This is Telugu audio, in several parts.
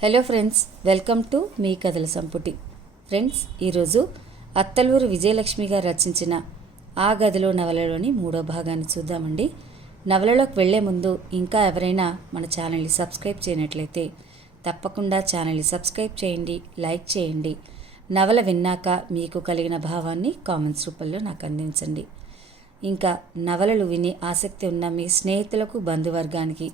Hello friends, welcome to me కథల సంపుటి. ఫ్రెండ్స్, ఈరోజు అత్తలూరు విజయలక్ష్మి గారు రచించిన ఆ గదిలో నవలలోని 3వ భాగాన్ని చూద్దామండి. నవలలోకి వెళ్లే ముందు ఇంకా ఎవరైనా మన ఛానల్ని సబ్స్క్రైబ్ చేయనట్లయితే తప్పకుండా ఛానల్ని సబ్స్క్రైబ్ చేయండి, లైక్ చేయండి. నవల విన్నాక మీకు కలిగిన భావాన్ని కామెంట్స్ రూపంలో నాకు అందించండి. ఇంకా నవలలు విని ఆసక్తి ఉన్న మీ స్నేహితులకు, బంధువర్గానికి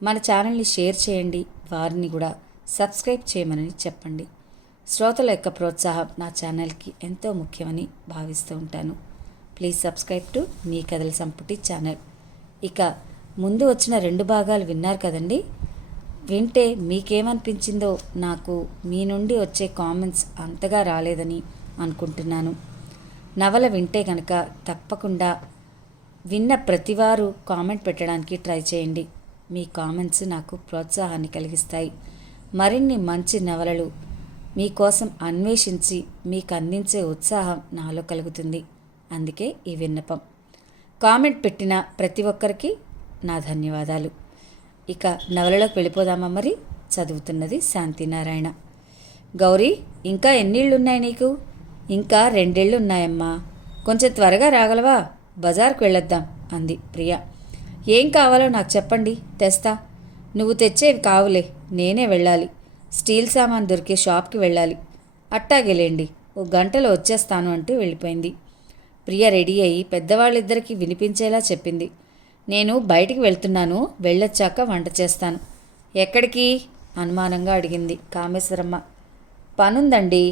మన ఛానల్ని షేర్ చేయండి. వారిని కూడా సబ్స్క్రైబ్ చేయమని చెప్పండి. శ్రోతల యొక్క ప్రోత్సాహం నా ఛానల్కి ఎంతో ముఖ్యమని భావిస్తూ ఉంటాను. ప్లీజ్ సబ్స్క్రైబ్ టు మీ కథల సంపుటి ఛానల్. ఇక ముందు వచ్చిన 2 భాగాలు విన్నారు కదండి. వింటే మీకేమనిపించిందో నాకు మీ నుండి వచ్చే కామెంట్స్ అంతగా రాలేదని అనుకుంటున్నాను. నవల వింటే కనుక తప్పకుండా విన్న ప్రతివారు కామెంట్ పెట్టడానికి ట్రై చేయండి. మీ కామెంట్స్ నాకు ప్రోత్సాహాన్ని కలిగిస్తాయి. మరిన్ని మంచి నవలలు మీకోసం అన్వేషించి మీకు అందించే ఉత్సాహం నాలో కలుగుతుంది. అందుకే ఈ విన్నపం. కామెంట్ పెట్టిన ప్రతి ఒక్కరికి నా ధన్యవాదాలు. ఇక నవలలోకి వెళ్ళిపోదామా మరి. చదువుతున్నది శాంతినారాయణ. గౌరీ, ఇంకా ఎన్నిళ్ళున్నాయి నీకు? ఇంకా 2 ఏళ్ళు ఉన్నాయమ్మా. కొంచెం త్వరగా రాగలవా? బజార్కు వెళ్ళొద్దాం అంది ప్రియ. ఏం కావాలో నాకు చెప్పండి, తెస్తా. నువ్వు తెచ్చేవి కావులే, నేనే వెళ్ళాలి. స్టీల్ సామాన్ దొరికే షాప్కి వెళ్ళాలి. అట్టాగేలేండి, 1 గంటలో వచ్చేస్తాను అంటూ వెళ్ళిపోయింది. ప్రియ రెడీ అయ్యి పెద్దవాళ్ళిద్దరికీ వినిపించేలా చెప్పింది. నేను బయటికి వెళ్తున్నాను, వెళ్ళొచ్చాక వంట చేస్తాను. ఎక్కడికి? అనుమానంగా అడిగింది కామేశ్వరమ్మ. పనుందండి,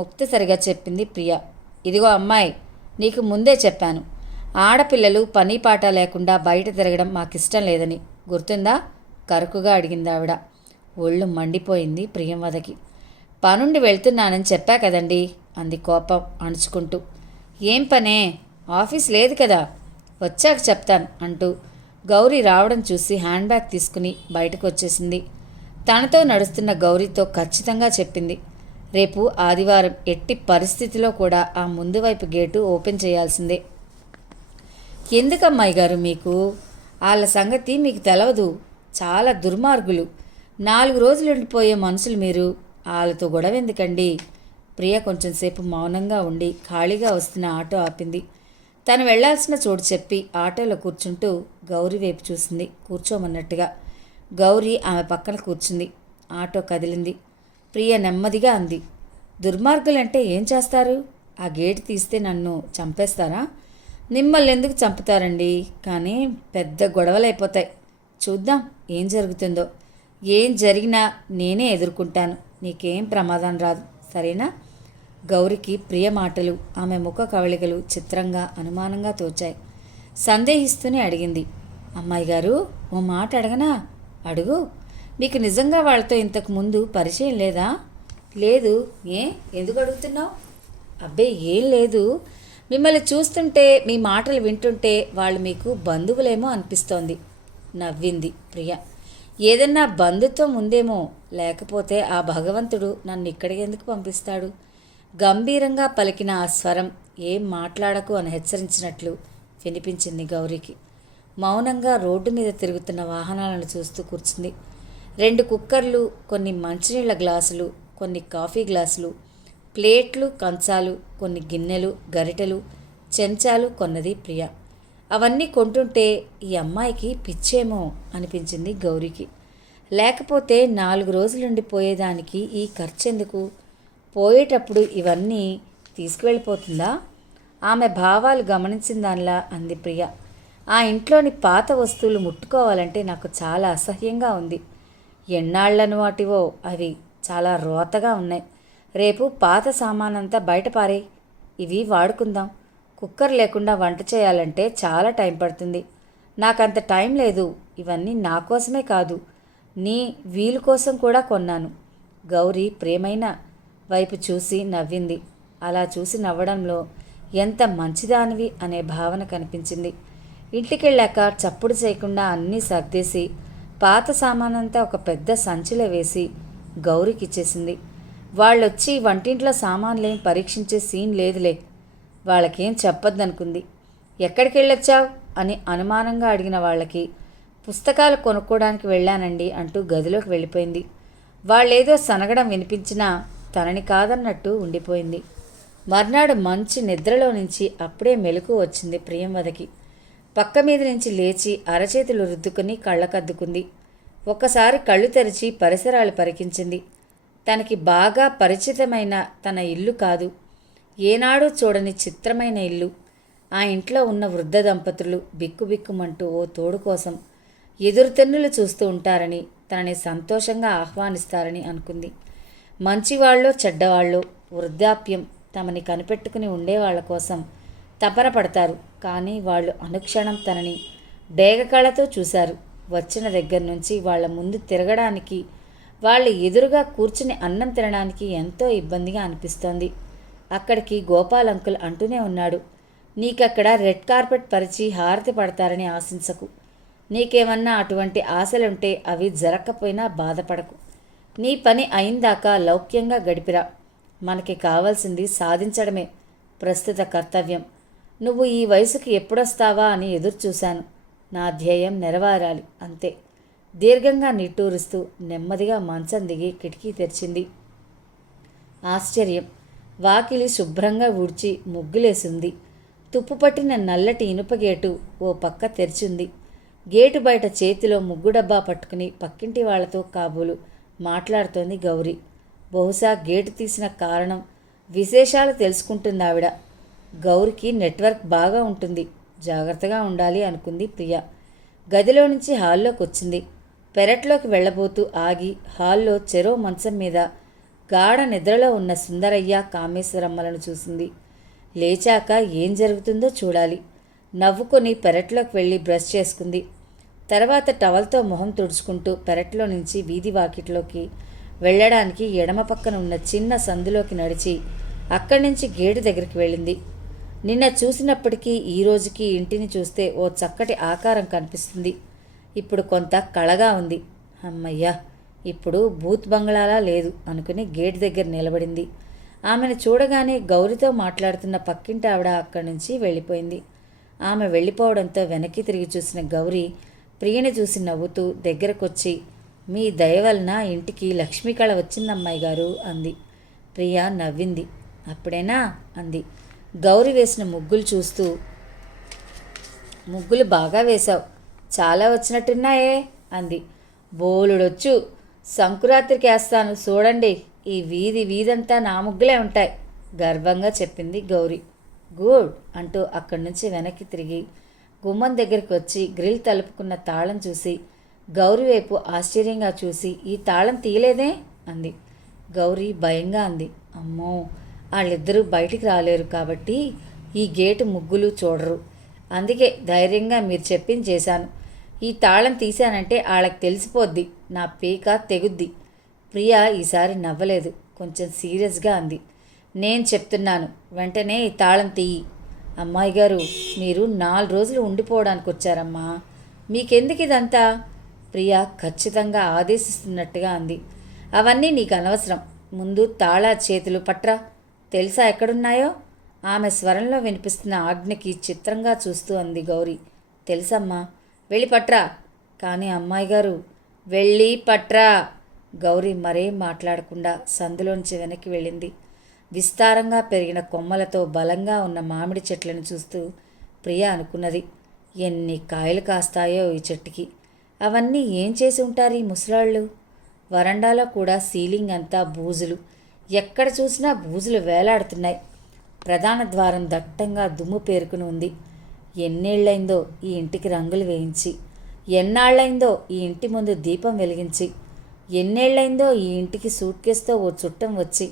ముక్తసరిగా చెప్పింది ప్రియ. ఇదిగో అమ్మాయి, నీకు ముందే చెప్పాను, ఆడపిల్లలు పని పాట లేకుండా బయట తిరగడం మాకిష్టం లేదని. గుర్తుందా? కరుకుగా అడిగింది ఆవిడ. ఒళ్ళు మండిపోయింది ప్రియంవదకి. పనుండి వెళ్తున్నానని చెప్పా కదండి అంది కోపం అణుచుకుంటూ. ఏం పనే? ఆఫీస్ లేదు కదా, వచ్చాక చెప్తాను అంటూ గౌరీ రావడం చూసి హ్యాండ్ బ్యాగ్ తీసుకుని బయటకు వచ్చేసింది. తనతో నడుస్తున్న గౌరీతో ఖచ్చితంగా చెప్పింది, రేపు ఆదివారం ఎట్టి పరిస్థితిలో కూడా ఆ ముందు వైపు గేటు ఓపెన్ చేయాల్సిందే. ఎందుకమ్మాయి గారు, మీకు వాళ్ళ సంగతి మీకు తెలవదు. చాలా దుర్మార్గులు. 4 రోజులు ఉండిపోయే మనుషులు మీరు. వాళ్ళతో గొడవ ఎందుకండి? ప్రియ కొంచెంసేపు మౌనంగా ఉండి ఖాళీగా వస్తున్న ఆటో ఆపింది. తను వెళ్లాల్సిన చోటు చెప్పి ఆటోలో కూర్చుంటూ గౌరీ వైపు చూసింది, కూర్చోమన్నట్టుగా. గౌరీ ఆమె పక్కన కూర్చుంది. ఆటో కదిలింది. ప్రియ నెమ్మదిగా అంది, దుర్మార్గులంటే ఏం చేస్తారు? ఆ గేటు తీస్తే నన్ను చంపేస్తారా? మిమ్మల్ని ఎందుకు చంపుతారండి? కానీ పెద్ద గొడవలైపోతాయి. చూద్దాం ఏం జరుగుతుందో. ఏం జరిగినా నేనే ఎదుర్కొంటాను. నీకేం ప్రమాదం రాదు, సరేనా? గౌరికి ప్రియ మాటలు, ఆమె ముఖ కవళికలు చిత్రంగా, అనుమానంగా తోచాయి. సందేహిస్తూనే అడిగింది, అమ్మాయి గారు, ఓ మాట అడగనా? అడుగు. మీకు నిజంగా వాళ్ళతో ఇంతకు ముందు పరిచయం లేదా? లేదు. ఏ, ఎందుకు అడుగుతున్నావు? అబ్బే ఏం లేదు. మిమ్మల్ని చూస్తుంటే, మీ మాటలు వింటుంటే వాళ్ళు మీకు బంధువులేమో అనిపిస్తోంది నవ్వింది ప్రియ. ఏదన్నా బంధుత్వం ఉందేమో, లేకపోతే ఆ భగవంతుడు నన్ను ఇక్కడికి ఎందుకు పంపిస్తాడు? గంభీరంగా పలికిన ఆ స్వరం ఏం మాట్లాడకు అని హెచ్చరించినట్లు వినిపించింది గౌరీకి. మౌనంగా రోడ్డు మీద తిరుగుతున్న వాహనాలను చూస్తూ కూర్చుంది. 2 కుక్కర్లు, కొన్ని మంచినీళ్ళ గ్లాసులు, కొన్ని కాఫీ గ్లాసులు, ప్లేట్లు, కంచాలు, కొన్ని గిన్నెలు, గరిటెలు, చెంచాలు కొన్నది ప్రియ. అవన్నీ కొంటుంటే ఈ అమ్మాయికి పిచ్చేమో అనిపించింది గౌరీకి. లేకపోతే 4 రోజులుండి పోయేదానికి ఈ ఖర్చెందుకు? పోయేటప్పుడు ఇవన్నీ తీసుకువెళ్ళిపోతుందా? ఆమె భావాలు గమనించిన దానిలా అంది ప్రియ. ఆ ఇంట్లోని పాత వస్తువులు ముట్టుకోవాలంటే నాకు చాలా అసహ్యంగా ఉంది. ఎన్నాళ్లను వాటివో అవి చాలా రోతగా ఉన్నాయి. రేపు పాత సామానంతా బయట పారే, ఇవి వాడుకుందాం. కుక్కర్ లేకుండా వంట చేయాలంటే చాలా టైం పడుతుంది. నాకంత టైం లేదు. ఇవన్నీ నా కోసమే కాదు, నీ వీలు కోసం కూడా కొన్నాను. గౌరీ ప్రేమైన వైపు చూసి నవ్వింది. అలా చూసి నవ్వడంలో ఎంత మంచిదానివి అనే భావన కనిపించింది. ఇంటికెళ్ళాక చప్పుడు చేయకుండా అన్నీ సర్దేసి పాత సామానంతా ఒక పెద్ద సంచిలో వేసి గౌరీకి ఇచ్చేసింది. వాళ్ళొచ్చి వంటింట్లో సామాన్లేం పరీక్షించే సీన్ లేదులే. వాళ్ళకేం చెప్పొద్దనుకుంది. ఎక్కడికి వెళ్ళొచ్చావు అని అనుమానంగా అడిగిన వాళ్ళకి పుస్తకాలు కొనుక్కోవడానికి వెళ్ళానండి అంటూ గదిలోకి వెళ్ళిపోయింది. వాళ్ళేదో సనగడం వినిపించినా తనని కాదన్నట్టు ఉండిపోయింది. మర్నాడు మంచి నిద్రలో నుంచి అప్పుడే మెలకు వచ్చింది ప్రియంవదకి. పక్క మీద నుంచి లేచి అరచేతులు రుద్దుకుని కళ్ళకద్దుకుంది. ఒక్కసారి కళ్ళు తెరిచి పరిసరాలు పరికించింది. తనకి బాగా పరిచితమైన తన ఇల్లు కాదు, ఏనాడూ చూడని చిత్రమైన ఇల్లు. ఆ ఇంట్లో ఉన్న వృద్ధ దంపతులు బిక్కుబిక్కుమంటూ ఓ తోడు కోసం ఎదురుతెన్నులు చూస్తూ ఉంటారని, తనని సంతోషంగా ఆహ్వానిస్తారని అనుకుంది. మంచివాళ్ళో చెడ్డవాళ్ళో వృద్ధాప్యం తమని కనిపెట్టుకుని ఉండేవాళ్ల కోసం తపన పడతారు. కానీ వాళ్ళు అనుక్షణం తనని డేగకళతో చూశారు. వచ్చిన దగ్గర నుంచి వాళ్ళ ముందు తిరగడానికి, వాళ్ళ ఎదురుగా కూర్చుని అన్నం తినడానికి ఎంతో ఇబ్బందిగా అనిపిస్తోంది. అక్కడికి గోపాల్ అంకుల్ అంటూనే ఉన్నాడు, నీకక్కడ రెడ్ కార్పెట్ పరిచి హారతి పడతారని ఆశించకు. నీకేమన్నా అటువంటి ఆశలుంటే అవి జరక్కపోయినా బాధపడకు. నీ పని అయిందాకా లౌక్యంగా గడిపిరా. మనకి కావాల్సింది సాధించడమే ప్రస్తుత కర్తవ్యం. నువ్వు ఈ వయసుకి ఎప్పుడొస్తావా అని ఎదురుచూశాను. నా ధ్యేయం నెరవేరాలి అంతే. దీర్ఘంగా నిట్టూరుస్తూ నెమ్మదిగా మంచం దిగి కిటికీ తెరిచింది. ఆశ్చర్యం, వాకిలి శుభ్రంగా ఊడ్చి ముగ్గులేసింది. తుప్పుపట్టిన నల్లటి ఇనుప గేటు ఓ పక్క తెరిచింది. గేటు బయట చేతిలో ముగ్గు డబ్బా పట్టుకుని పక్కింటి వాళ్లతో కాబోలు మాట్లాడుతోంది గౌరీ. బహుశా గేటు తీసిన కారణం, విశేషాలు తెలుసుకుంటుంది ఆవిడ. గౌరికి నెట్వర్క్ బాగా ఉంటుంది, జాగ్రత్తగా ఉండాలి అనుకుంది ప్రియ. గదిలో నుంచి హాల్లోకి వచ్చింది. పెరట్లోకి వెళ్లబోతూ ఆగి హాల్లో చెరో మంచం మీద గాఢ నిద్రలో ఉన్న సుందరయ్య, కామేశ్వరమ్మలను చూసింది. లేచాక ఏం జరుగుతుందో చూడాలి. నవ్వుకొని పెరట్లోకి వెళ్ళి బ్రష్ చేసుకుంది. తర్వాత టవల్తో మొహం తుడుచుకుంటూ పెరట్లో నుంచి వీధి వాకిట్లోకి వెళ్ళడానికి ఎడమ పక్కన ఉన్న చిన్న సందులోకి నడిచి అక్కడి నుంచి గేటు దగ్గరికి వెళ్ళింది. నిన్న చూసినప్పటికీ ఈ రోజుకి ఇంటిని చూస్తే ఓ చక్కటి ఆకారం కనిపిస్తుంది. ఇప్పుడు కొంత కళగా ఉంది. అమ్మయ్యా, ఇప్పుడు బూత్ బంగ్లాలా లేదు అనుకుని గేటు దగ్గర నిలబడింది. ఆమెను చూడగానే గౌరితో మాట్లాడుతున్న పక్కింటి ఆవిడ అక్కడి నుంచి వెళ్ళిపోయింది. ఆమె వెళ్ళిపోవడంతో వెనక్కి తిరిగి చూసిన గౌరీ ప్రియని చూసి నవ్వుతూ దగ్గరకొచ్చి, మీ దయ వలన ఇంటికి లక్ష్మీ కళ వచ్చిందమ్మాయి గారు అంది. ప్రియ నవ్వింది. అప్పుడేనా అంది. గౌరి వేసిన ముగ్గులు చూస్తూ, ముగ్గులు బాగా వేశావు, చాలా వచ్చినట్టున్నాయే అంది. బోలుడొచ్చు, సంకురాత్రికి వేస్తాను చూడండి, ఈ వీధంతా నా ముగ్గులే ఉంటాయి గర్వంగా చెప్పింది గౌరీ. గుడ్ అంటూ అక్కడి నుంచి వెనక్కి తిరిగి గుమ్మం దగ్గరికి వచ్చి గ్రిల్ తలుపుకున్న తాళం చూసి గౌరీ వైపు ఆశ్చర్యంగా చూసి, ఈ తాళం తీయలేదే అంది. గౌరీ భయంగా అంది, అమ్మో, వాళ్ళిద్దరూ బయటికి రాలేరు కాబట్టి ఈ గేటు ముగ్గులు చూడరు. అందుకే ధైర్యంగా మీరు చెప్పింది చేశాను. ఈ తాళం తీశానంటే వాళ్ళకి తెలిసిపోద్ది, నా పీక తెగుద్ది. ప్రియా ఈసారి నవ్వలేదు, కొంచెం సీరియస్గా అంది. నేను చెప్తున్నాను, వెంటనే ఈ తాళం తీయి. అమ్మాయి గారు, మీరు 4 రోజులు ఉండిపోవడానికి వచ్చారమ్మా, మీకెందుకు ఇదంతా? ప్రియా ఖచ్చితంగా ఆదేశిస్తున్నట్టుగా అంది. అవన్నీ నీకు అనవసరం, ముందు తాళా చేతులు పట్రా. తెలుసా ఎక్కడున్నాయో? ఆమె స్వరంలో వినిపిస్తున్న ఆజ్ఞకి చిత్రంగా చూస్తూ అంది గౌరీ. తెలుసమ్మా, వెళ్ళి పట్రా. కానీ అమ్మాయి గారు, వెళ్ళి పట్రా. గౌరీ మరేం మాట్లాడకుండా సందులోంచి వెనక్కి వెళ్ళింది. విస్తారంగా పెరిగిన కొమ్మలతో బలంగా ఉన్న మామిడి చెట్లను చూస్తూ ప్రియ అనుకున్నది, ఎన్ని కాయలు కాస్తాయో ఈ చెట్టుకి. అవన్నీ ఏం చేసి ఉంటారు ఈ ముసలాళ్ళు? వరండాలో కూడా సీలింగ్ అంతా బూజులు, ఎక్కడ చూసినా బూజులు వేలాడుతున్నాయి. ప్రధాన ద్వారం దట్టంగా దుమ్ము పేరుకుని ఉంది. ఎన్నేళ్లైందో ఈ ఇంటికి రంగులు వేయించి, ఎన్నాళ్లైందో ఈ ఇంటి ముందు దీపం వెలిగించి, ఎన్నేళ్లైందో ఈ ఇంటికి సూట్ కేసుతో ఓ చుట్టం వచ్చి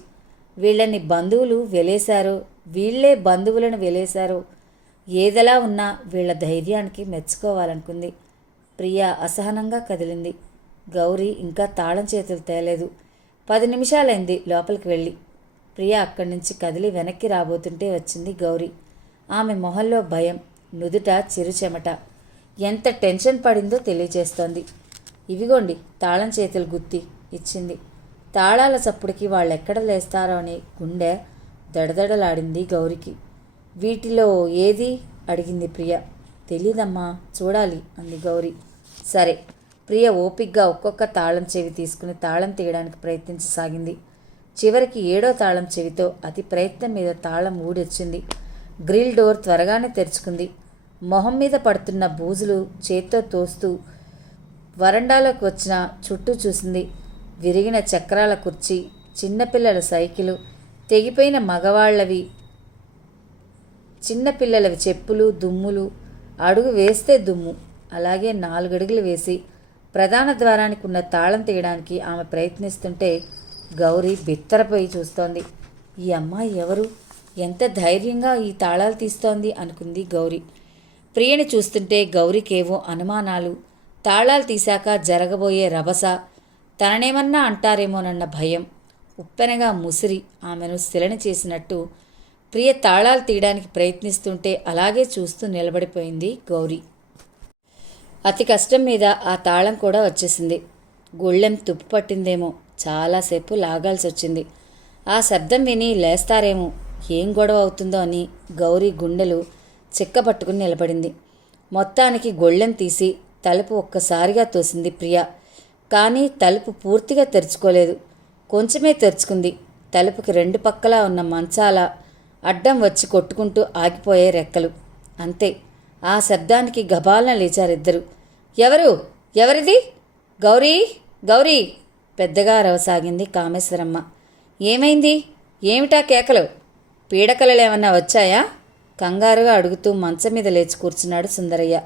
వీళ్ళని బంధువులు వెలేశారో, వీళ్లే బంధువులను వెలేశారో. ఏదలా ఉన్నా వీళ్ల ధైర్యానికి మెచ్చుకోవాలనుకుంది. ప్రియ అసహనంగా కదిలింది. గౌరీ ఇంకా తాళం చేతులు తేలేదు. 10 నిమిషాలైంది లోపలికి వెళ్ళి. ప్రియ అక్కడి నుంచి కదిలి వెనక్కి రాబోతుంటే వచ్చింది గౌరీ. ఆమె మొహంలో భయం, నుదుట చిరుచెమట. ఎంత టెన్షన్ పడిందో తెలియజేస్తోంది. ఇవిగోండి తాళం చేతులు గుత్తి ఇచ్చింది. తాళాల చప్పుడికి వాళ్ళెక్కడ లేస్తారో అని గుండె దడదడలాడింది గౌరికి. వీటిలో ఏది అడిగింది ప్రియ. తెలీదమ్మా, చూడాలి అంది గౌరీ. సరే, ప్రియ ఓపిగ్గా ఒక్కొక్క తాళం చెవి తీసుకుని తాళం తీయడానికి ప్రయత్నించసాగింది. చివరికి 7వ తాళం చెవితో అతి ప్రయత్నం మీద తాళం ఊడొచ్చింది. గ్రిల్ డోర్ త్వరగానే తెరుచుకుంది. మొహం మీద పడుతున్న బూజులు చేత్తో తోస్తూ వరండాలోకి వచ్చిన చుట్టూ చూసింది. విరిగిన చక్రాల కుర్చీ, చిన్నపిల్లల సైకిలు, తెగిపోయిన మగవాళ్లవి చిన్నపిల్లలవి చెప్పులు, దుమ్ములు, అడుగు వేస్తే దుమ్ము. అలాగే 4 అడుగులు వేసి ప్రధాన ద్వారానికి ఉన్న తాళం తీయడానికి ఆమె ప్రయత్నిస్తుంటే గౌరీ బిత్తరపోయి చూస్తోంది. ఈ అమ్మాయి ఎవరు? ఎంత ధైర్యంగా ఈ తాళాలు తీస్తోంది అనుకుంది గౌరీ. ప్రియని చూస్తుంటే గౌరీకేవో అనుమానాలు, తాళాలు తీశాక జరగబోయే రభస, తననేమన్నా అంటారేమోనన్న భయం ఉప్పెనగా ముసిరి ఆమెను శిలని చేసినట్టు ప్రియ తాళాలు తీయడానికి ప్రయత్నిస్తుంటే అలాగే చూస్తూ నిలబడిపోయింది గౌరీ. అతి కష్టం మీద ఆ తాళం కూడా వచ్చేసింది. గుళ్ళెం తుప్పు పట్టిందేమో, చాలాసేపు లాగాల్సి వచ్చింది. ఆ శబ్దం విని లేస్తారేమో, ఏం గొడవ అవుతుందో అని గౌరీ గుండెలు చిక్కపట్టుకుని నిలబడింది. మొత్తానికి గొళ్ళెం తీసి తలుపు ఒక్కసారిగా తోసింది ప్రియ. కానీ తలుపు పూర్తిగా తెరుచుకోలేదు. కొంచెమే తెరుచుకుంది. తలుపుకి 2 పక్కలా ఉన్న మంచాల అడ్డం వచ్చి కొట్టుకుంటూ ఆగిపోయే రెక్కలు. అంతే. ఆ శబ్దానికి గబాలన లేచారిద్దరు. ఎవరు? ఎవరిది? గౌరీ, గౌరీ పెద్దగా అరవసాగింది కామేశ్వరమ్మ. ఏమైంది? ఏమిటా కేకలు? పీడకలలేమన్నా వచ్చాయా? కంగారుగా అడుగుతూ మంచం మీద లేచి కూర్చున్నాడు సుందరయ్య.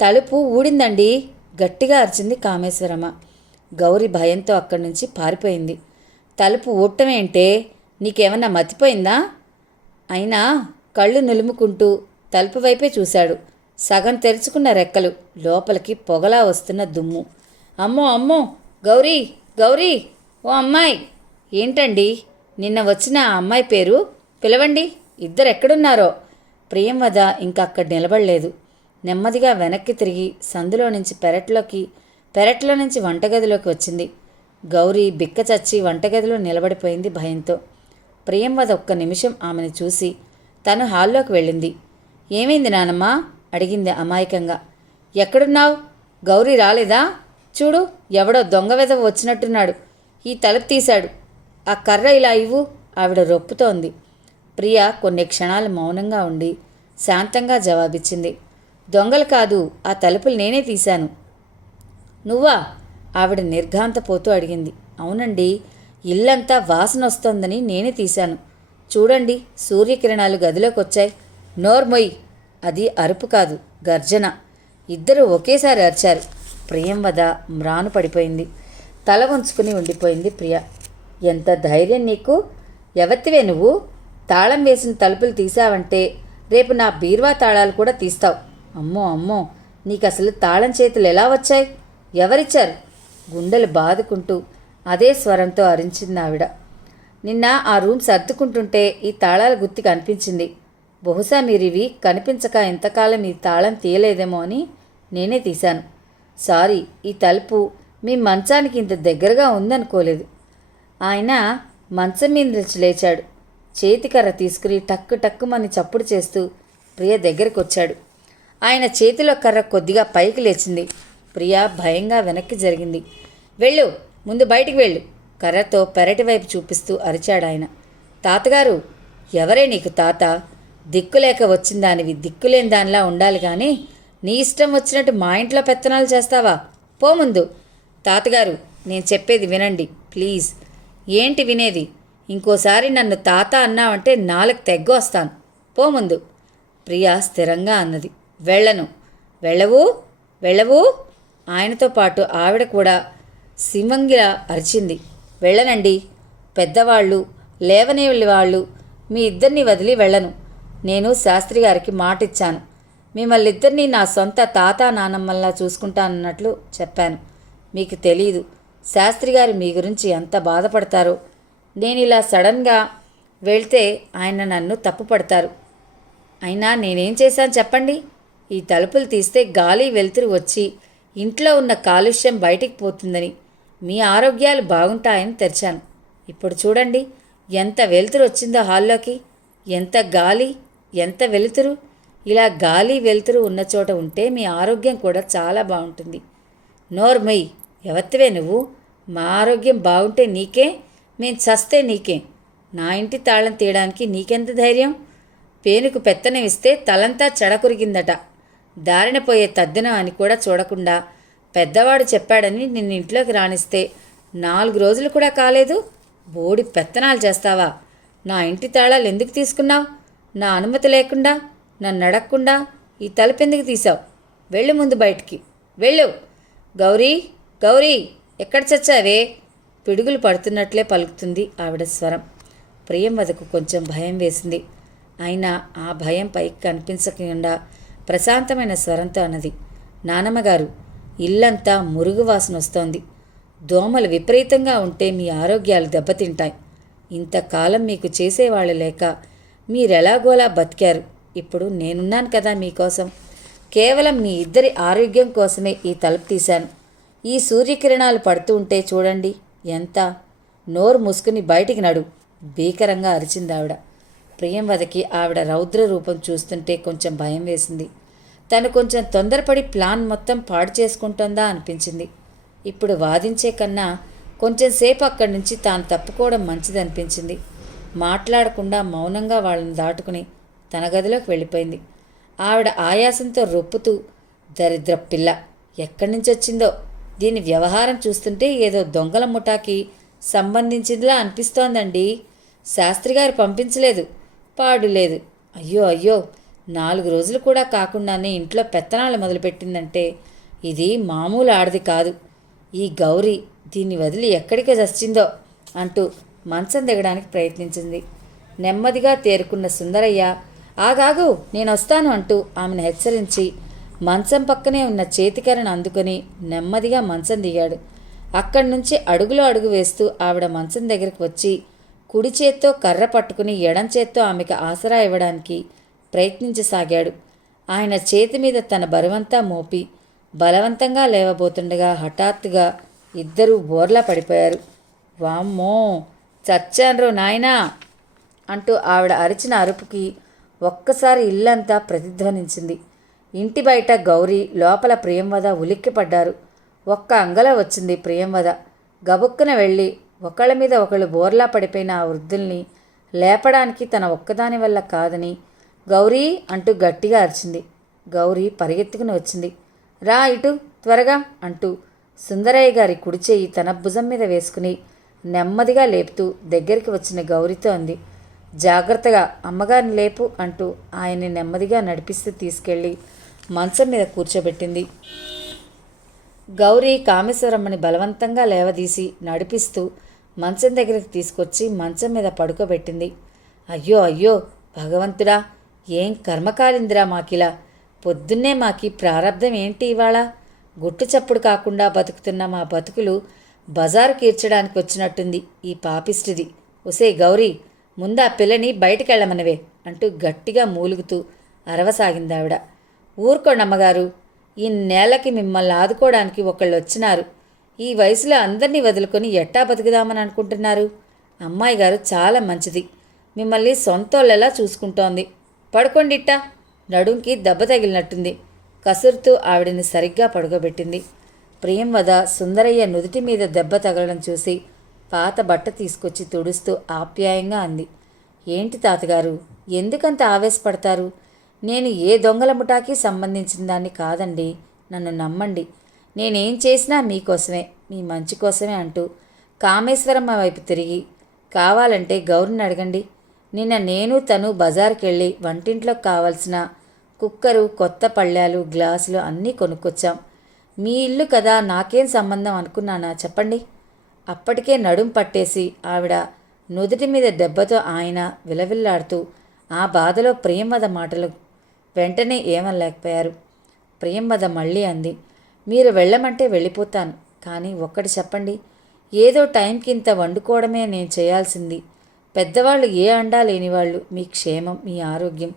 తలుపు ఊడిందండి, గట్టిగా అరిచింది కామేశ్వరమ్మ. గౌరీ భయంతో అక్కడి నుంచి పారిపోయింది. తలుపు ఊడటమేంటే? నీకేమన్నా మతిపోయిందా? అయినా కళ్ళు నులుముకుంటూ తలుపు వైపే చూశాడు. సగం తెరుచుకున్న రెక్కలు, లోపలికి పొగలా వస్తున్న దుమ్ము. అమ్మో అమ్మో, గౌరీ, గౌరీ, ఓ అమ్మాయి! ఏంటండి, నిన్న వచ్చిన ఆ అమ్మాయి పేరు? పిలవండి, ఇద్దరెక్కడున్నారో. ప్రియంవద ఇంకక్కడ నిలబడలేదు. నెమ్మదిగా వెనక్కి తిరిగి సందులో నుంచి పెరట్లో నుంచి వంటగదిలోకి వచ్చింది. గౌరీ బిక్క చచ్చి వంటగదిలో నిలబడిపోయింది భయంతో. ప్రియంవద ఒక్క నిమిషం ఆమెను చూసి తను హాల్లోకి వెళ్ళింది. ఏమైంది నానమ్మా? అడిగింది అమాయకంగా. ఎక్కడున్నావు? గౌరీ రాలేదా? చూడు, ఎవడో దొంగ వెధవ వచ్చినట్టున్నాడు. ఈ తలుపు తీశాడు. ఆ కర్ర ఇలా ఇవ్వు, ఆవిడ రొప్పుతోంది. ప్రియ కొన్ని క్షణాలు మౌనంగా ఉండి శాంతంగా జవాబిచ్చింది. దొంగలు కాదు, ఆ తలుపులు నేనే తీశాను. నువ్వా? ఆవిడ నిర్ఘాంతపోతూ అడిగింది. అవునండి, ఇల్లంతా వాసన వస్తోందని నేనే తీశాను. చూడండి, సూర్యకిరణాలు గదిలోకి వచ్చాయి. నోర్మొయ్! అది అరుపు కాదు, గర్జన. ఇద్దరూ ఒకేసారి అరిచారు. ప్రియంవద మ్రాను పడిపోయింది. తల వంచుకుని ఉండిపోయింది ప్రియ. ఎంత ధైర్యం నీకు? ఎవత్తివే నువ్వు? తాళం వేసిన తలుపులు తీసావంటే రేపు నా బీర్వా తాళాలు కూడా తీస్తావు. అమ్మో అమ్మో, నీకసలు తాళం చేతులు ఎలా వచ్చాయి? ఎవరిచ్చారు? గుండెలు బాదుకుంటూ అదే స్వరంతో అరించింది ఆవిడ. నిన్న ఆ రూమ్ సర్దుకుంటుంటే ఈ తాళాల గుత్తి కనిపించింది. బహుశా మీరివి కనిపించక ఎంతకాలం ఈ తాళం తీయలేదేమో అని నేనే తీశాను. సారీ, ఈ తలుపు మీ మంచానికి ఇంత దగ్గరగా ఉందనుకోలేదు. ఆయన మంచం మీద నుంచి లేచాడు. చేతికర్ర తీసుకుని టక్కు టక్కుమని చప్పుడు చేస్తూ ప్రియ దగ్గరికి వచ్చాడు. ఆయన చేతిలో కర్ర కొద్దిగా పైకి లేచింది. ప్రియ భయంగా వెనక్కి జరిగింది. వెళ్ళు, ముందు బయటికి వెళ్ళు, కర్రతో పెరటి వైపు చూపిస్తూ అరిచాడు ఆయన. తాతగారు! ఎవరే నీకు తాత? దిక్కులేక వచ్చిందానివి దిక్కులేని దానిలా ఉండాలి కానీ నీ ఇష్టం వచ్చినట్టు మా ఇంట్లో పెత్తనాలు చేస్తావా? పో ముందు. తాతగారు, నేను చెప్పేది వినండి ప్లీజ్. ఏంటి వినేది? ఇంకోసారి నన్ను తాత అన్నావంటే 4 తెగ్గ వస్తాను. పో ముందు. ప్రియ స్థిరంగా అన్నది. వెళ్ళను. వెళ్ళవు? వెళ్ళవు? ఆయనతో పాటు ఆవిడ కూడా సింహంగిలా అరిచింది. వెళ్ళనండి. పెద్దవాళ్ళు, లేవనేళ్ళ వాళ్ళు, మీ ఇద్దరిని వదిలి వెళ్ళను. నేను శాస్త్రి గారికి మాటిచ్చాను. మిమ్మల్నిద్దరినీ నా సొంత తాత నానమ్మల్లా చూసుకుంటానన్నట్లు చెప్పాను. మీకు తెలీదు శాస్త్రి గారు మీ గురించి ఎంత బాధపడతారో. నేను ఇలా సడన్గా వెళ్తే ఆయన నన్ను తప్పుపడతారు. అయినా నేనేం చేశాను చెప్పండి? ఈ తలుపులు తీస్తే గాలి వెలుతురు వచ్చి ఇంట్లో ఉన్న కాలుష్యం బయటికి పోతుందని, మీ ఆరోగ్యాలు బాగుంటాయని తెరిచాను. ఇప్పుడు చూడండి, ఎంత వెలుతురు వచ్చిందో హాల్లోకి. ఎంత గాలి, ఎంత వెలుతురు. ఇలా గాలి వెలుతురు ఉన్న చోట ఉంటే మీ ఆరోగ్యం కూడా చాలా బాగుంటుంది. నోర్మయ్, ఎవత్తివే నువ్వు? మా ఆరోగ్యం బాగుంటే నీకే, మేం చస్తే నీకే. నా ఇంటి తాళం తీయడానికి నీకెంత ధైర్యం? పేనుకు పెత్తనం ఇస్తే తలంతా చెడకురిగిందట. దారిన పోయే తద్దినం అని కూడా చూడకుండా పెద్దవాడు చెప్పాడని నిన్ను ఇంట్లోకి రానిస్తే 4 రోజులు కూడా కాలేదు, బోడి పెత్తనాలు చేస్తావా? నా ఇంటి తాళాలు ఎందుకు తీసుకున్నావు? నా అనుమతి లేకుండా, నన్ను అడగకుండా ఈ తలుపెందుకు తీసావు? వెళ్ళు ముందు బయటికి, వెళ్ళు. గౌరీ, గౌరీ, ఎక్కడ చచ్చావే? పిడుగులు పడుతున్నట్లే పలుకుతుంది ఆవిడ స్వరం. ప్రియంవదకు కొంచెం భయం వేసింది. అయినా ఆ భయం పైకి కనిపించకుండా ప్రశాంతమైన స్వరంతో అన్నది, నానమ్మగారు, ఇల్లంతా మురుగు వాసన వస్తోంది. దోమలు విపరీతంగా ఉంటే మీ ఆరోగ్యాలు దెబ్బతింటాయి. ఇంతకాలం మీకు చేసేవాళ్ళు లేక మీరెలాగోలా బతికారు. ఇప్పుడు నేనున్నాను కదా మీకోసం. కేవలం మీ ఇద్దరి ఆరోగ్యం కోసమే ఈ తలుపు తీశాను. ఈ సూర్యకిరణాలు పడుతూ ఉంటే చూడండి ఎంత. నోరు మూసుకుని బయటికి నడు, భీకరంగా అరిచిందావిడ. ప్రియంవదకి ఆవిడ రౌద్ర రూపం చూస్తుంటే కొంచెం భయం వేసింది. తను కొంచెం తొందరపడి ప్లాన్ మొత్తం పాడు చేసుకుంటుందా అనిపించింది. ఇప్పుడు వాదించే కన్నా కొంచెం సేపు అక్కడి నుంచి తాను తప్పుకోవడం మంచిదనిపించింది. మాట్లాడకుండా మౌనంగా వాళ్ళని దాటుకుని తన గదిలోకి వెళ్ళిపోయింది. ఆవిడ ఆయాసంతో రొప్పుతూ, దరిద్ర పిల్ల ఎక్కడి నుంచి వచ్చిందో, దీని వ్యవహారం చూస్తుంటే ఏదో దొంగల ముఠాకి సంబంధించిందిలా అనిపిస్తోందండి. శాస్త్రిగారు పంపించలేదు, పాడు లేదు. అయ్యో అయ్యో, 4 రోజులు కూడా కాకుండానే ఇంట్లో పెత్తనాలు మొదలుపెట్టిందంటే ఇది మామూలు ఆడది కాదు. ఈ గౌరీ దీన్ని వదిలి ఎక్కడికి చచ్చిందో అంటూ మంచం దిగడానికి ప్రయత్నించింది. నెమ్మదిగా తేరుకున్న సుందరయ్య, ఆగాగు, నేనొస్తాను అంటూ ఆమెను హెచ్చరించి మంచం పక్కనే ఉన్న చేతికరను అందుకొని నెమ్మదిగా మంచం దిగాడు. అక్కడి నుంచి అడుగులో అడుగు వేస్తూ ఆవిడ మంచం దగ్గరికి వచ్చి కుడి చేత్తో కర్ర పట్టుకుని ఎడం చేత్తో ఆమెకు ఆసరా ఇవ్వడానికి ప్రయత్నించసాగాడు. ఆయన చేతి మీద తన బరువంతా మోపి బలవంతంగా లేవబోతుండగా హఠాత్తుగా ఇద్దరూ బోర్లా పడిపోయారు. వామ్మో, చచ్చాన్రో నాయనా అంటూ ఆవిడ అరిచిన అరుపుకి ఒక్కసారి ఇల్లంతా ప్రతిధ్వనించింది. ఇంటి బయట గౌరీ, లోపల ప్రియంవద ఉలిక్కిపడ్డారు. ఒక్క అంగల వచ్చింది ప్రియంవద. గబుక్కున వెళ్ళి ఒకళ్ళ మీద ఒకళ్ళు బోర్లా పడిపోయిన ఆ వృద్ధుల్ని లేపడానికి తన ఒక్కదాని వల్ల కాదని గౌరీ అంటూ గట్టిగా అరిచింది. గౌరీ పరిగెత్తుకుని వచ్చింది. రా ఇటు త్వరగా అంటూ సుందరయ్య గారి కుడిచేయి తన భుజం మీద వేసుకుని నెమ్మదిగా లేపుతూ దగ్గరికి వచ్చిన గౌరీతో అంది, జాగ్రత్తగా అమ్మగారిని లేపు అంటూ ఆయన్ని నెమ్మదిగా నడిపిస్తూ తీసుకెళ్ళి మంచం మీద కూర్చోబెట్టింది. గౌరీ కామేశ్వరమ్మని బలవంతంగా లేవదీసి నడిపిస్తూ మంచం దగ్గరికి తీసుకొచ్చి మంచం మీద పడుకోబెట్టింది. అయ్యో అయ్యో భగవంతుడా, ఏం కర్మకాలిందిరా మాకిలా. పొద్దున్నే మాకి ప్రారంధం ఏంటి ఇవాళ? గుట్టు చప్పుడు కాకుండా బతుకుతున్న మా బతుకులు బజారు కీర్చడానికి వచ్చినట్టుంది ఈ పాపిష్టిది. ఒసే గౌరీ, ముందా పిల్లని బయటికెళ్ళమనవే అంటూ గట్టిగా మూలుగుతూ అరవసాగిందావిడ. ఊరుకోండమ్మగారు, ఈ నేలకి మిమ్మల్ని ఆదుకోవడానికి ఒకళ్ళు వచ్చినారు. ఈ వయసులో అందరినీ వదులుకొని ఎట్టా బతుకుదామని అనుకుంటున్నారు? అమ్మాయి గారు చాలా మంచిది, మిమ్మల్ని సొంతోళ్ళలా చూసుకుంటోంది. పడుకోండిట్టా. నడుంకి దెబ్బ తగిలినట్టుంది. కసురుతూ ఆవిడని సరిగ్గా పడుకోబెట్టింది. ప్రియంవద సుందరయ్య నుదుటి మీద దెబ్బ తగలడం చూసి పాత బట్ట తీసుకొచ్చి తుడుస్తూ ఆప్యాయంగా అంది, ఏంటి తాతగారు, ఎందుకంత ఆవేశపడతారు? నేను ఏ దొంగల ముఠాకి సంబంధించిన దాన్ని కాదండి, నన్ను నమ్మండి. నేనేం చేసినా మీకోసమే, మీ మంచి కోసమే అంటూ కామేశ్వరమ్మ వైపు తిరిగి, కావాలంటే గౌరిని అడగండి. నిన్న నేను తను బజారుకి వెళ్ళి వంటింట్లోకి కావాల్సిన కుక్కరు, కొత్త పళ్ళాలు, గ్లాసులు అన్నీ కొనుక్కొచ్చాం. మీ ఇల్లు కదా, నాకేం సంబంధం అనుకున్నానా చెప్పండి. అప్పటికే నడుం పట్టేసి ఆవిడ నుదుటి మీద దెబ్బతో ఆయన విలవిల్లాడుతూ ఆ బాధలో ప్రియంవద మాటలు వెంటనే ఏమనలేకపోయారు. ప్రియంవద మళ్ళీ అంది, మీరు వెళ్ళమంటే వెళ్ళిపోతాను, కానీ ఒక్కటి చెప్పండి. ఏదో టైంకి ఇంత వండుకోవడమే నేను చేయాల్సింది. పెద్దవాళ్ళు ఏ అండా లేనివాళ్ళు మీ క్షేమం, మీ ఆరోగ్యం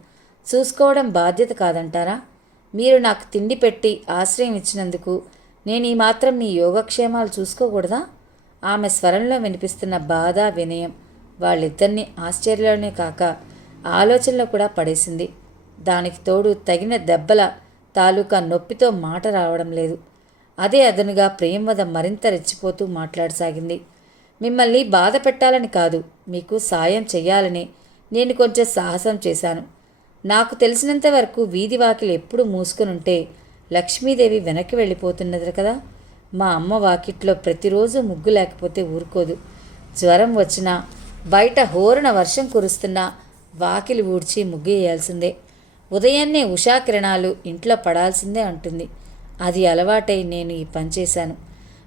చూసుకోవడం బాధ్యత కాదంటారా? మీరు నాకు తిండి పెట్టి ఆశ్రయం ఇచ్చినందుకు నేను ఈ మాత్రం మీ యోగక్షేమాలు చూసుకోకూడదా? ఆమె స్వరంలో వినిపిస్తున్న బాధ, వినయం వాళ్ళిద్దరినీ ఆశ్చర్యంలోనే కాక ఆలోచనలో కూడా పడేసింది. దానికి తోడు తగిన దెబ్బల తాలూకా నొప్పితో మాట రావడం లేదు. అదే అదనుగా ప్రియంవద మరింత రెచ్చిపోతూ మాట్లాడసాగింది. మిమ్మల్ని బాధ పెట్టాలని కాదు, మీకు సాయం చెయ్యాలని నేను కొంచెం సాహసం చేశాను. నాకు తెలిసినంత వరకు వీధి వాకిలు ఎప్పుడు మూసుకునుంటే లక్ష్మీదేవి వెనక్కి వెళ్ళిపోతున్నది కదా. మా అమ్మ వాకిట్లో ప్రతిరోజు ముగ్గు లేకపోతే ఊరుకోదు. జ్వరం వచ్చినా, బయట హోరున వర్షం కురుస్తున్నా వాకిలి ఊడ్చి ముగ్గు వేయాల్సిందే. ఉదయాన్నే ఉషాకిరణాలు ఇంట్లో పడాల్సిందే అంటుంది. అది అలవాటై నేను ఈ పని చేశాను.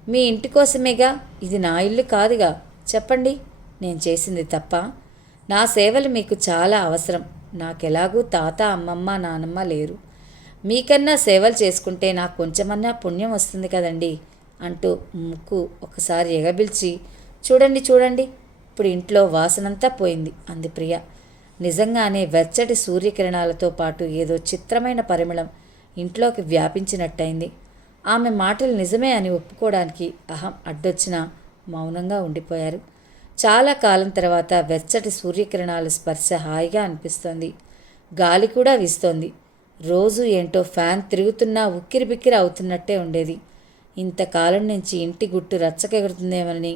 మీ ఇంటి కోసమేగా, ఇది నా ఇల్లు కాదుగా. చెప్పండి, నేను చేసింది తప్ప? నా సేవలు మీకు చాలా అవసరం. నాకెలాగూ తాత, అమ్మమ్మ, నానమ్మ లేరు. మీకన్నా సేవలు చేసుకుంటే నాకు కొంచెమన్నా పుణ్యం వస్తుంది కదండి అంటూ ముక్కు ఒకసారి ఎగబిల్చి, చూడండి చూడండి, ఇప్పుడు ఇంట్లో వాసనంతా పోయింది అంది ప్రియ. నిజంగానే వెచ్చటి సూర్యకిరణాలతో పాటు ఏదో చిత్రమైన పరిమళం ఇంట్లోకి వ్యాపించినట్టయింది. ఆమె మాటలు నిజమే అని ఒప్పుకోవడానికి అహం అడ్డొచ్చినా మౌనంగా ఉండిపోయారు. చాలా కాలం తర్వాత వెచ్చటి సూర్యకిరణాల స్పర్శ హాయిగా అనిపిస్తోంది. గాలి కూడా వీస్తోంది. రోజు ఏంటో ఫ్యాన్ తిరుగుతున్నా ఉక్కిరిబిక్కిరి అవుతున్నట్టే ఉండేది. ఇంతకాలం నుంచి ఇంటి గుట్టు రచ్చకెగురుతుందేమని,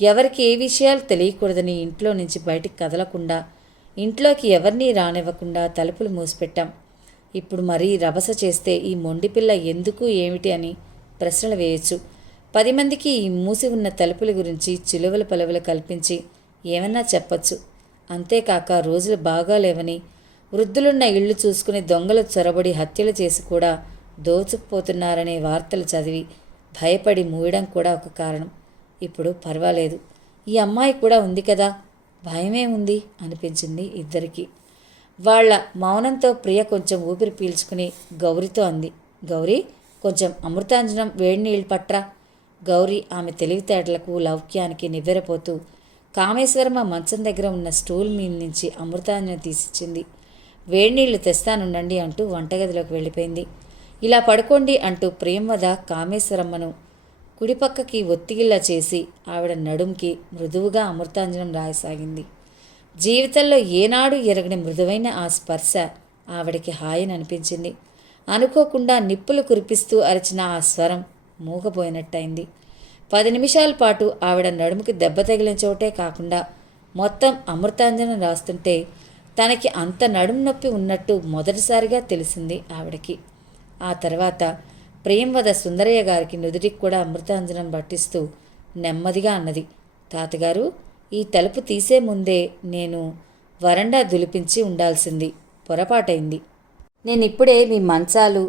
ఎవరికి ఏ విషయాలు తెలియకూడదని ఇంట్లో నుంచి బయటికి కదలకుండా, ఇంట్లోకి ఎవరినీ రానివ్వకుండా తలుపులు మూసిపెట్టాం. ఇప్పుడు మరీ రభస చేస్తే ఈ మొండిపిల్ల ఎందుకు ఏమిటి అని ప్రశ్నలు వేయచ్చు. 10 మందికి ఈ మూసి ఉన్న తలుపుల గురించి చిలువలు పలువలు కల్పించి ఏమన్నా చెప్పచ్చు. అంతేకాక రోజులు బాగాలేవని, వృద్ధులున్న ఇళ్లు చూసుకుని దొంగలు చొరబడి హత్యలు చేసి కూడా దోచుకుపోతున్నారనే వార్తలు చదివి భయపడి మూయడం కూడా ఒక కారణం. ఇప్పుడు పర్వాలేదు, ఈ అమ్మాయి కూడా ఉంది కదా, భయమే ఉంది అనిపించింది ఇద్దరికీ. వాళ్ళ మౌనంతో ప్రియ కొంచెం ఊపిరి పీల్చుకుని గౌరితో అంది, గౌరీ, కొంచెం అమృతాంజనం వేడి నీళ్ళు పట్రా. గౌరీ ఆమె తెలివితేటలకు లౌక్యానికి నివ్వెరపోతూ కామేశ్వరమ్మ మంచం దగ్గర ఉన్న స్టూల్ మీద నుంచి అమృతాంజనం తీసిచ్చింది. వేడినీళ్లు తెస్తానుండండి అంటూ వంటగదిలోకి వెళ్ళిపోయింది. ఇలా పడుకోండి అంటూ ప్రేమవద కామేశ్వరమ్మను కుడిపక్కకి ఒత్తిగిల్లా చేసి ఆవిడ నడుంకి మృదువుగా అమృతాంజనం రాయసాగింది. జీవితంలో ఏనాడు ఎరగని మృదువైన ఆ స్పర్శ ఆవిడకి హాయిని అనిపించింది. అనుకోకుండా నిప్పులు కురిపిస్తూ అరిచిన ఆ స్వరం మూగపోయినట్టయింది. 10 నిమిషాల పాటు ఆవిడ నడుముకి దెబ్బ తగిలిన చోటే కాకుండా మొత్తం అమృతాంజనం రాస్తుంటే తనకి అంత నడుము నొప్పి ఉన్నట్టు మొదటిసారిగా తెలిసింది ఆవిడకి. ఆ తర్వాత ప్రియంవద సుందరయ్య గారికి నుదుటికి కూడా అమృతాంజనం పట్టిస్తూ నెమ్మదిగా అన్నది, తాతగారు, ఈ తలుపు తీసే ముందే నేను వరండా దులిపించి ఉండాల్సింది, పొరపాటైంది. నేనిప్పుడే మీ మంచాలు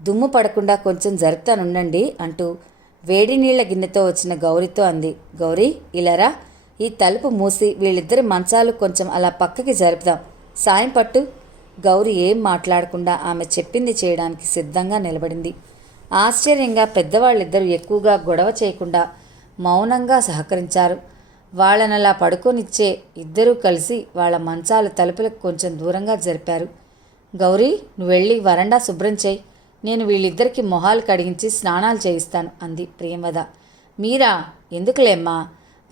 దుమ్ము పడకుండా కొంచెం జరుపుతానుండండి అంటూ వేడి నీళ్ల గిన్నెతో వచ్చిన గౌరితో అంది. గౌరీ, ఇలారా, ఈ తలుపు మూసి వీళ్ళిద్దరి మంచాలు కొంచెం అలా పక్కకి జరుపుదాం, సాయం పట్టు. గౌరి ఏం మాట్లాడకుండా ఆమె చెప్పింది చేయడానికి సిద్ధంగా నిలబడింది. ఆశ్చర్యంగా పెద్దవాళ్ళిద్దరూ ఎక్కువగా గొడవ చేయకుండా మౌనంగా సహకరించారు. వాళ్ళనలా పడుకోనిచ్చే ఇద్దరూ కలిసి వాళ్ళ మంచాలు తలుపులకు కొంచెం దూరంగా జరిపారు. గౌరీ, నువ్వు వెళ్ళి వరండా శుభ్రం చేయి, నేను వీళ్ళిద్దరికీ మొహాలు కడిగించి స్నానాలు చేయిస్తాను అంది ప్రియంవద. మీరా? ఎందుకులేమ్మా,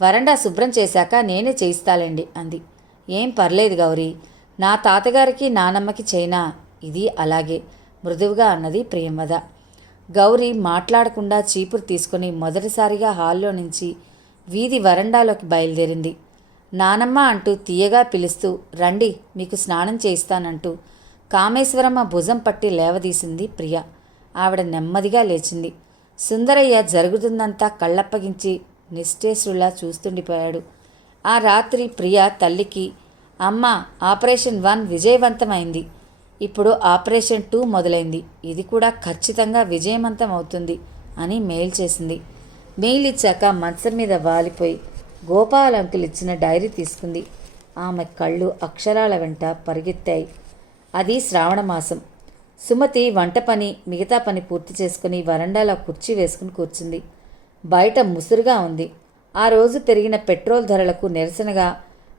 వరండా శుభ్రం చేశాక నేనే చేయిస్తాలేండి అంది. ఏం పర్లేదు గౌరీ, నా తాతగారికి నానమ్మకి చైనా, ఇది అలాగే మృదువుగా అన్నది ప్రియంవద. గౌరీ మాట్లాడకుండా చీపురు తీసుకుని మొదటిసారిగా హాల్లో నుంచి వీధి వరండాలోకి బయలుదేరింది. నానమ్మ అంటూ తీయగా పిలుస్తూ, రండి మీకు స్నానం చేయిస్తానంటూ కామేశ్వరమ్మ భుజం పట్టి లేవదీసింది ప్రియ. ఆవిడ నెమ్మదిగా లేచింది. సుందరయ్య జరుగుతుందంతా కళ్ళప్పగించి నిశ్చేష్రులా చూస్తుండిపోయాడు. ఆ రాత్రి ప్రియ తల్లికి, అమ్మ, ఆపరేషన్ 1 విజయవంతమైంది, ఇప్పుడు ఆపరేషన్ 2 మొదలైంది, ఇది కూడా ఖచ్చితంగా విజయవంతం అవుతుంది అని మెయిల్ చేసింది. మెయిల్ ఇచ్చాక మంచం మీద వాలిపోయి గోపాల్ అంకుల్ ఇచ్చిన డైరీ తీసుకుంది. ఆమె కళ్ళు అక్షరాల వెంట పరిగెత్తాయి. అది శ్రావణ మాసం. సుమతి వంట పని, మిగతా పని పూర్తి చేసుకుని వరండాలో కుర్చీ వేసుకుని కూర్చుంది. బయట ముసురుగా ఉంది. ఆ రోజు పెరిగిన పెట్రోల్ ధరలకు నిరసనగా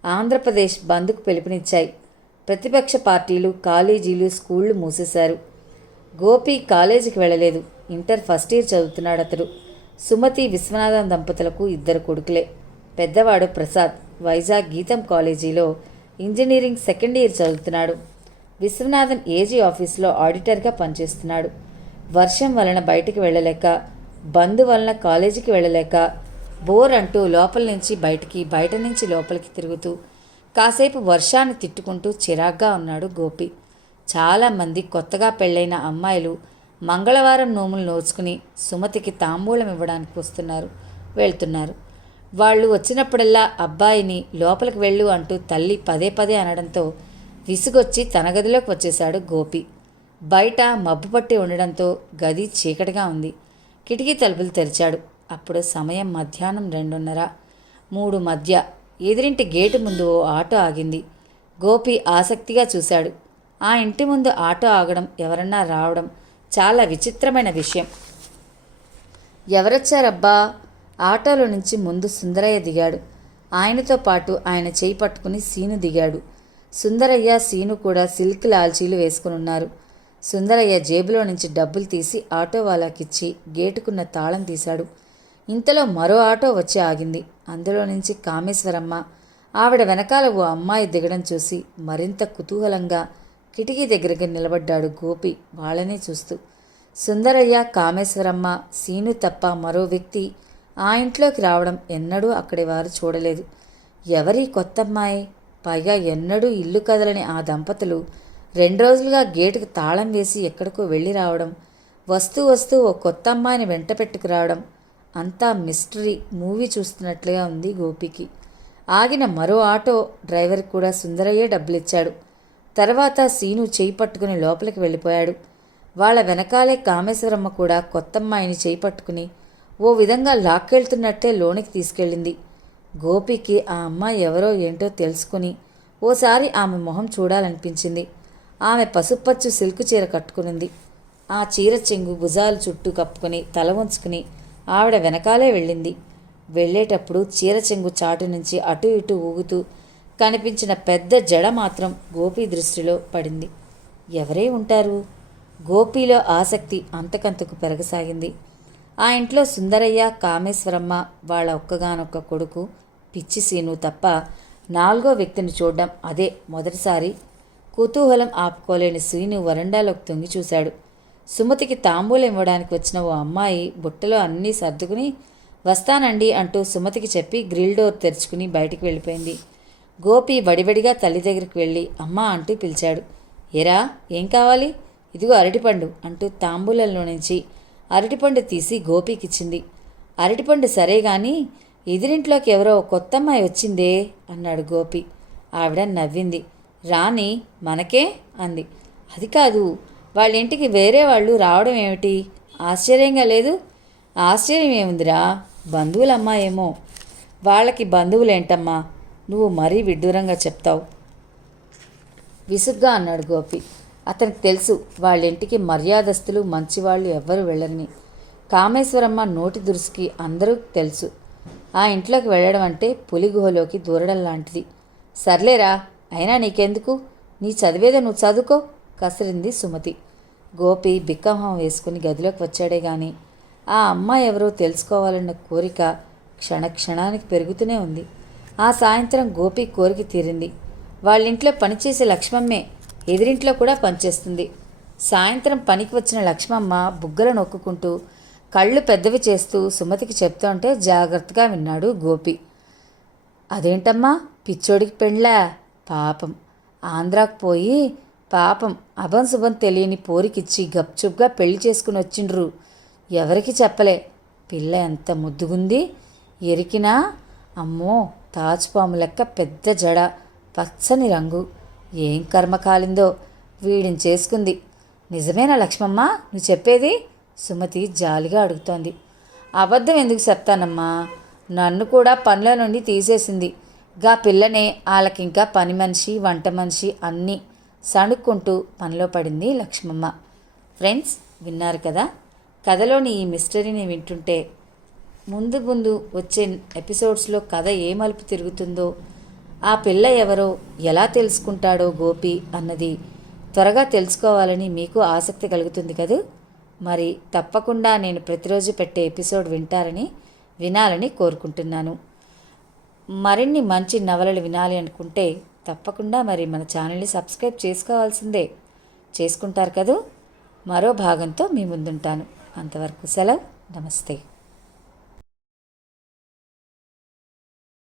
ఆంధ్రప్రదేశ్ బంద్కు పిలుపునిచ్చాయి. ప్రతిపక్ష పార్టీలు, కాలేజీలు, స్కూళ్లు మూసేశారు. గోపి కాలేజీకి వెళ్ళలేదు. ఇంటర్ ఫస్ట్ ఇయర్ చదువుతున్నాడు అతడు. సుమతి, విశ్వనాథం దంపతులకు 2 కొడుకులే. పెద్దవాడు ప్రసాద్ వైజాగ్ గీతం కాలేజీలో ఇంజనీరింగ్ సెకండ్ ఇయర్ చదువుతున్నాడు. విశ్వనాథన్ ఏజీ ఆఫీసులో ఆడిటర్గా పనిచేస్తున్నాడు. వర్షం వలన బయటికి వెళ్ళలేక బంద్ వలన కాలేజీకి వెళ్ళలేక బోర్ అంటూ లోపల నుంచి బయటికి, బయట నుంచి లోపలికి తిరుగుతూ కాసేపు వర్షాన్ని తిట్టుకుంటూ చిరాగ్గా ఉన్నాడు గోపి. చాలామంది కొత్తగా పెళ్ళైన అమ్మాయిలు మంగళవారం నోములు నోచుకుని సుమతికి తాంబూలం ఇవ్వడానికి వెళ్తున్నారు. వాళ్ళు వచ్చినప్పుడల్లా అబ్బాయిని లోపలికి వెళ్ళు అంటూ తల్లి పదే పదే అనడంతో విసుగొచ్చి తన గదిలోకి వచ్చేశాడు గోపి. బయట మబ్బు పట్టి ఉండడంతో గది చీకటిగా ఉంది. కిటికీ తలుపులు తెరిచాడు. అప్పుడు సమయం మధ్యాహ్నం 2:30, 3 మధ్య. ఎదురింటి గేటు ముందు ఓ ఆటో ఆగింది. గోపి ఆసక్తిగా చూశాడు. ఆ ఇంటి ముందు ఆటో ఆగడం, ఎవరన్నా రావడం చాలా విచిత్రమైన విషయం. ఎవరొచ్చారబ్బా? ఆటోలో నుంచి ముందు సుందరయ్య దిగాడు. ఆయనతో పాటు ఆయన చేయి పట్టుకుని సీను దిగాడు. సుందరయ్య, సీను కూడా సిల్క్ లాల్చీలు వేసుకునున్నారు. సుందరయ్య జేబులో నుంచి డబ్బులు తీసి ఆటో వాళ్ళకిచ్చి గేటుకున్న తాళం తీశాడు. ఇంతలో మరో ఆటో వచ్చి ఆగింది. అందులో నుంచి కామేశ్వరమ్మ, ఆవిడ వెనకాల ఓ అమ్మాయి దిగడం చూసి మరింత కుతూహలంగా కిటికీ దగ్గరికి నిలబడ్డాడు గోపి వాళ్ళనే చూస్తూ. సుందరయ్య, కామేశ్వరమ్మ, సీను తప్ప మరో వ్యక్తి ఆ ఇంట్లోకి రావడం ఎన్నడూ అక్కడి వారు చూడలేదు. ఎవరి కొత్తమ్మాయి? పైగా ఎన్నడూ ఇల్లు కదలని ఆ దంపతులు 2 రోజులుగా గేటుకు తాళం వేసి ఎక్కడికో వెళ్ళి రావడం, వస్తూ వస్తూ ఓ కొత్త అమ్మాయిని వెంట పెట్టుకురావడం అంతా మిస్టరీ మూవీ చూస్తున్నట్లుగా ఉంది గోపికి. ఆగిన మరో ఆటో డ్రైవర్ కూడా సుందరయ్యే డబ్బులిచ్చాడు. తర్వాత సీను చేయి పట్టుకుని లోపలికి వెళ్ళిపోయాడు. వాళ్ళ వెనకాలే కామేశ్వరమ్మ కూడా కొత్తమ్మాయిని చేయి పట్టుకుని ఓ విధంగా లాక్కెళ్తున్నట్టే లోనికి తీసుకెళ్ళింది. గోపికి ఆ అమ్మాయి ఎవరో ఏంటో తెలుసుకుని ఓసారి ఆమె మొహం చూడాలనిపించింది. ఆమె పసుపచ్చు సిల్కు చీర కట్టుకునింది. ఆ చీర చెంగు భుజాలు చుట్టూ కప్పుకొని తల వంచుకుని ఆవిడ వెనకాలే వెళ్ళింది. వెళ్ళేటప్పుడు చీర చెంగు చాటు నుంచి అటు ఇటు ఊగుతూ కనిపించిన పెద్ద జడ మాత్రం గోపి దృష్టిలో పడింది. ఎవరే ఉంటారు? గోపిలో ఆసక్తి అంతకంతకు పెరగసాగింది. ఆ ఇంట్లో సుందరయ్య, కామేశ్వరమ్మ, వాళ్ళ ఒక్కగానొక్క కొడుకు పిచ్చి సీను తప్ప 4వ వ్యక్తిని చూడడం అదే మొదటిసారి. కుతూహలం ఆపుకోలేని సీను వరండాలోకి తొంగి చూశాడు. సుమతికి తాంబూలం ఇవ్వడానికి వచ్చిన ఓ అమ్మాయి బుట్టలో అన్నీ సర్దుకుని వస్తానండి అంటూ సుమతికి చెప్పి గ్రిల్ డోర్ తెరుచుకుని బయటికి వెళ్ళిపోయింది. గోపి వడివడిగా తల్లి దగ్గరికి వెళ్ళి అమ్మా అంటూ పిలిచాడు. ఏరా, ఏం కావాలి? ఇదిగో అరటిపండు అంటూ తాంబూలంలో నుంచి అరటిపండు తీసి గోపికిచ్చింది. అరటిపండు సరే గాని ఎదిరింట్లోకి ఎవరో కొత్తమ్మాయి వచ్చిందే అన్నాడు గోపి. ఆవిడ నవ్వింది. రాని మనకే అంది. అది కాదు, వాళ్ళ ఇంటికి వేరే వాళ్ళు రావడం ఏమిటి? ఆశ్చర్యంగా లేదు? ఆశ్చర్యం ఏముందిరా, బంధువులమ్మాయేమో. వాళ్ళకి బంధువులేంటమ్మా, నువ్వు మరీ విడ్డూరంగా చెప్తావు విసుగ్గా అన్నాడు గోపి. అతనికి తెలుసు వాళ్ళింటికి మర్యాదస్తులు, మంచివాళ్ళు ఎవ్వరూ వెళ్ళరని. కామేశ్వరమ్మ నోటి దురుసుకి అందరూ తెలుసు. ఆ ఇంట్లోకి వెళ్ళడం అంటే పులిగుహలోకి దూరడం లాంటిది. సర్లేరా, అయినా నీకెందుకు? నీ చదివేదో నువ్వు చదువుకో కసిరింది సుమతి. గోపి బిక్కమొహం వేసుకుని గదిలోకి వచ్చాడే గాని ఆ అమ్మాయి ఎవరో తెలుసుకోవాలన్న కోరిక క్షణక్షణానికి పెరుగుతూనే ఉంది. ఆ సాయంత్రం గోపి కోరిక తీరింది. వాళ్ళింట్లో పనిచేసే లక్ష్మమ్మే ఎదిరింట్లో కూడా పనిచేస్తుంది. సాయంత్రం పనికి వచ్చిన లక్ష్మమ్మ బుగ్గలు నొక్కుంటూ కళ్ళు పెద్దవి చేస్తూ సుమతికి చెప్తుంటే జాగ్రత్తగా విన్నాడు గోపి. అదేంటమ్మా, పిచ్చోడికి పెండ్లా? పాపం ఆంధ్రాకు పోయి పాపం అభం శుభం తెలియని పోరికిచ్చి గప్చుప్గా పెళ్లి చేసుకుని వచ్చిండ్రు. ఎవరికి చెప్పలే. పిల్ల ఎంత ముద్దుగుంది, ఎరికినా? అమ్మో, తాచుపాము లెక్క పెద్ద జడ, పచ్చని రంగు. ఏం కర్మ కాలిందో వీడిని చేసుకుంది. నిజమేనా లక్ష్మమ్మ నువ్వు చెప్పేది? సుమతి జాలిగా అడుగుతోంది. అబద్ధం ఎందుకు చెప్తానమ్మా, నన్ను కూడా పనుల నుండి తీసేసింది. గా పిల్లనే వాళ్ళకింకా పని మనిషి, వంట మనిషి అన్నీ సణుక్కుంటూ పనిలో పడింది లక్ష్మమ్మ. ఫ్రెండ్స్, విన్నారు కదా కథలోని ఈ మిస్టరీని. వింటుంటే ముందు ముందు వచ్చే ఎపిసోడ్స్లో కథ ఏ మలుపు తిరుగుతుందో, ఆ పిల్ల ఎవరో ఎలా తెలుసుకుంటాడో గోపి అన్నది త్వరగా తెలుసుకోవాలని మీకు ఆసక్తి కలుగుతుంది కదూ. మరి తప్పకుండా నేను ప్రతిరోజు పెట్టే ఎపిసోడ్ వినాలని కోరుకుంటున్నాను. మరిన్ని మంచి నవలలు వినాలి అనుకుంటే తప్పకుండా మరి మన ఛానల్ని సబ్స్క్రైబ్ చేసుకోవాల్సిందే. చేసుకుంటారు కదూ. మరో భాగంతో మీ ముందుంటాను. అంతవరకు సెలవు. నమస్తే.